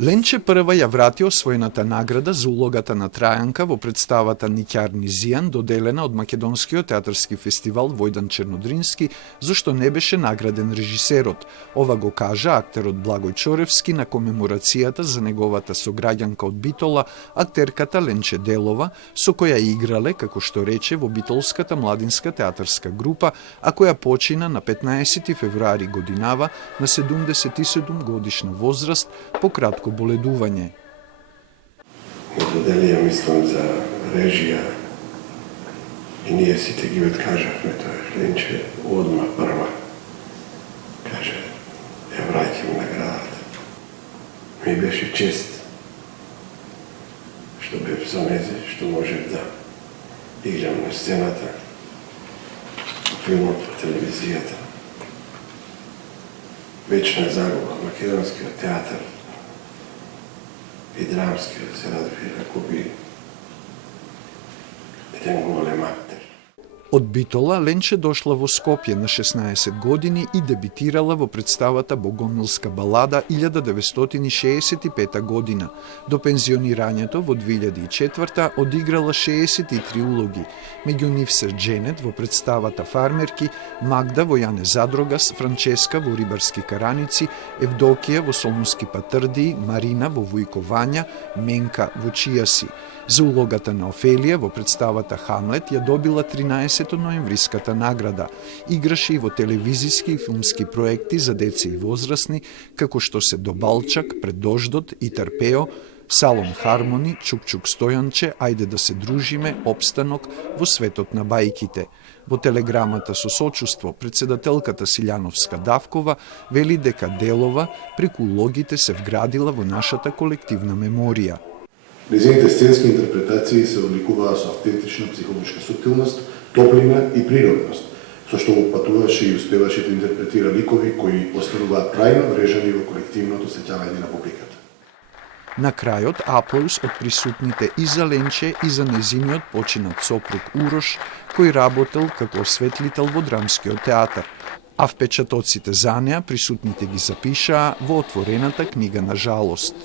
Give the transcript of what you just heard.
Ленче прва ја врати освоената награда за улогата на Трајанка во представата Никјар Низијан, доделена од Македонскиот театарски фестивал Војдан Чернодрински, зашто не беше награден режисерот. Ова го кажа актерот Благој Чоревски на комеморацијата за неговата сограѓанка од Битола, актерката Ленче Делова, со која играле, како што рече, во Битолската младинска театарска група, а која почина на 15 февруари годинава на 77 годишна возраст по кратко боледување. Ми доделија, мислам, за режија и ние сите ги откажавме тоа. Ленче одма прва каже, ја враќам наградата. Ми беше чест што бев со незе, што можев да играм на сцената, филмот, по телевизијата. Вечна загуба македонскиот театар и драмскиот се развива како би еден голем актер. Од Битола Ленче дошла во Скопје на 16 години и дебитирала во представата Богомилска балада 1965 година. До пензионирањето во 2004 одиграла 63 улоги. Меѓу нив се Дженет во представата Фармерки, Магда во Јане Задрогас, Франческа во Рибарски караници, Евдокија во Солунски патрдии, Марина во Вујко Вања, Менка во Чијаси. За улогата на Офелија во представата Хамлет ја добила 13 ноемвриската награда. Играше и во телевизиски и филмски проекти за деца и возрастни, како што се До Балчак, Пред дождот и Тарпео, Салон Хармони, Чук-Чук Стојанче, Ајде да се дружиме, Опстанок, Во светот на бајките. Во телеграмата со сочувство, председателката Силјановска Давкова вели дека Делова преку улогите се вградила во нашата колективна меморија. Незините сценски интерпретации се одликуваа со автентична психолошка суптилност, топлина и природност, со што го патуваше и успеваше да интерпретира ликови кои остануваат трајно врежани во колективното сеќавање на публиката. На крајот аплауз од присутните и за Ленче и за незиниот починат сопруг Урош, кој работел како осветлител во драмскиот театар, а впечатоците за неа присутните ги запишаа во отворената книга на жалост.